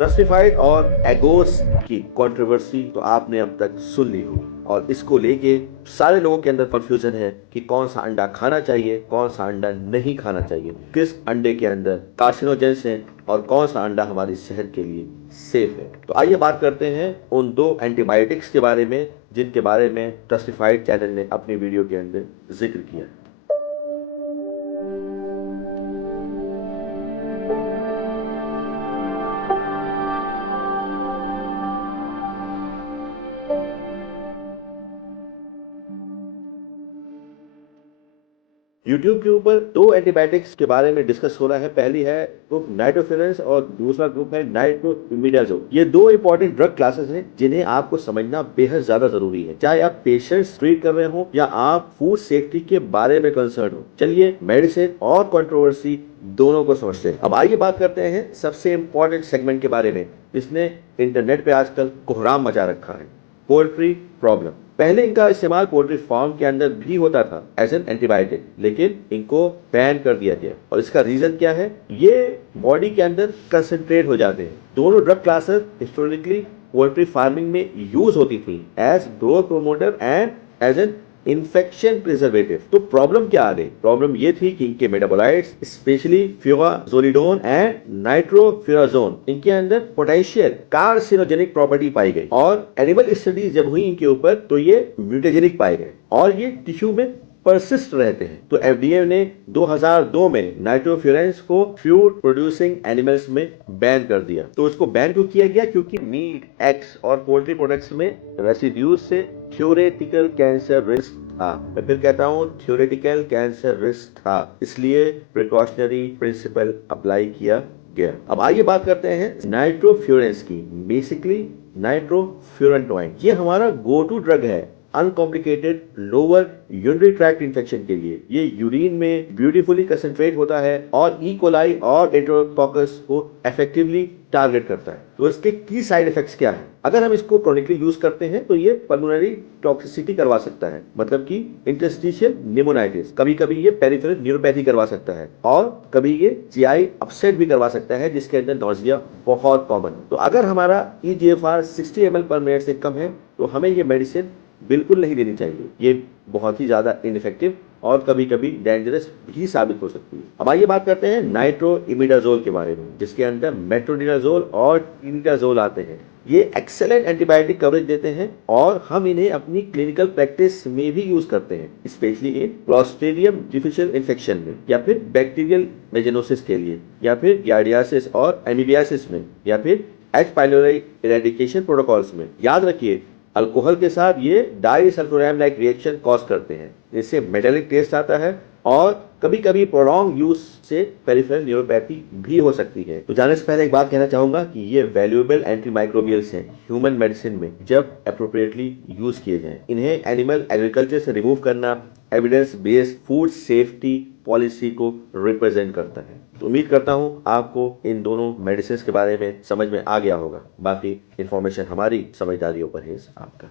Justified और एगोस की controversy तो आपने अब तक सुन ली होगी और इसको लेके सारे लोगों के अंदर कंफ्यूजन है कि कौन सा अंडा खाना चाहिए, कौन सा अंडा नहीं खाना चाहिए, किस अंडे के अंदर कार्सिनोजेंस हैं और कौन सा अंडा हमारी सेहत के लिए सेफ है। तो आइए बात करते हैं उन दो एंटीबायोटिक्स के बारे में जिनके बारे में जस्टिफाइड चैनल ने अपनी वीडियो के अंदर जिक्र किया। यूट्यूब के ऊपर दो एंटीबायोटिक्स के बारे में डिस्कस हो रहा है। पहली है ग्रुप नाइट्रोफिरेंस और दूसरा ग्रुप है नाइट्रोइमिडाजोल। ये दो इंपॉर्टेंट ड्रग क्लासेस हैं जिन्हें आपको समझना बेहद ज्यादा जरूरी है, चाहे आप पेशेंट्स ट्रीट कर रहे हो या आप फूड सेफ्टी के बारे में कंसर्न हो। चलिए मेडिसिन और कंट्रोवर्सी दोनों को समझते हैं। अब आइए बात करते हैं सबसे इंपॉर्टेंट सेगमेंट के बारे में जिसने इंटरनेट पे आजकल कोहराम मचा रखा है, पोल्ट्री प्रॉब्लम। पहले इनका इस्तेमाल पोल्ट्री फार्म के अंदर भी होता था एज एन एंटीबायोटिक, लेकिन इनको बैन कर दिया गया और इसका रीजन क्या है? ये बॉडी के अंदर कंसंट्रेट हो जाते हैं। दोनों drug classes historically poultry farming में यूज होती थी as growth promoter and as an infection preservative. तो प्रॉब्लम क्या आ गई? प्रॉब्लम ये थी कि इनके metabolites specially furazolidone and nitrofurazone, इनके अंदर पोटेंशियल कार्सिनोजेनिक प्रॉपर्टी पाई गई और एनिमल स्टडीज जब हुई इनके ऊपर तो ये म्यूटेजेनिक पाए गए और ये टिश्यू में परसिस्ट रहते हैं। तो एफडीए ने 2002 में नाइट्रोफ्यूरेंस को फूड प्रोड्यूसिंग एनिमल्स में बैन कर दिया। तो उसको बैन क्यों किया गया? क्योंकि मीट, एग्स और पोल्ट्री प्रोडक्ट्स में रेसिड्यूज से थ्योरेटिकल कैंसर रिस्क था। मैं फिर कहता हूँ, थ्योरेटिकल कैंसर रिस्क था, इसलिए प्रिकॉशनरी प्रिंसिपल अप्लाई किया गया। अब आइए बात करते हैं नाइट्रोफ्यूरेंस की। बेसिकली नाइट्रोफ्यूरेंटोइन ये हमारा गो टू ड्रग है uncomplicated lower urinary tract infection के लिए। ये यूरिन में ब्यूटीफुली कंसंट्रेट होता है और ई कोलाई और एंटेरोकॉकस को इफेक्टिवली टारगेट करता है। तो इसके की साइड इफेक्ट्स क्या है? अगर हम इसको क्रोनिकली यूज करते हैं तो ये पल्मोनरी टॉक्सिसिटी करवा सकता है, मतलब कि इंटरस्टिशियल निमोनाइटिस, कभी कभी ये पेरिफेरल न्यूरोपैथी करवा सकता है और कभी ये जीआई अपसेट भी करवा सकता है जिसके अंदर नॉजिया बहुत कॉमन। तो अगर हमारा ईजीएफआर 60 ml पर मिनट से कम है तो हमें ये मेडिसिन बिल्कुल नहीं लेनी चाहिए। ये बहुत ही ज्यादा इनइफेक्टिव और कभी कभी डेंजरस भी साबित हो सकती है। अब आइए बात करते हैं नाइट्रोइमिडाजोल के बारे में जिसके अंदर मेट्रोनिडाजोल और टीनिडाजोल आते हैं। ये एक्सेलेंट एंटीबायोटिक कवरेज देते हैं और हम इन्हें अपनी क्लिनिकल प्रैक्टिस में भी यूज करते हैं, स्पेशली इन क्लॉस्ट्रिडियम डिफिशियल इन्फेक्शन में या फिर बैक्टीरियल वेजिनोसिस के लिए या फिर गियार्डियासिस और एमीबियासिस में या फिर एच पाइलोरी इरेडिकेशन प्रोटोकॉल्स में। याद रखिए, अल्कोहल के साथ ये डाइसल्फोराम लाइक रिएक्शन कॉज करते हैं, इससे मेटालिक टेस्ट आता है और कभी कभी प्रोलॉन्ग यूज से पेरिफेरल न्यूरोपैथी भी हो सकती है। तो जाने से पहले एक बात कहना चाहूंगा कि ये वैल्यूएबल एंटीमाइक्रोबियल्स हैं ह्यूमन मेडिसिन में जब अप्रोप्रिएटली यूज किए जाएं। इन्हें एनिमल एग्रीकल्चर से रिमूव करना evidence based food safety policy को रिप्रेजेंट करता है। तो उम्मीद करता हूं आपको इन दोनों मेडिसिन के बारे में समझ में आ गया होगा। बाकी इंफॉर्मेशन हमारी समझदारी ऊपर है आपका।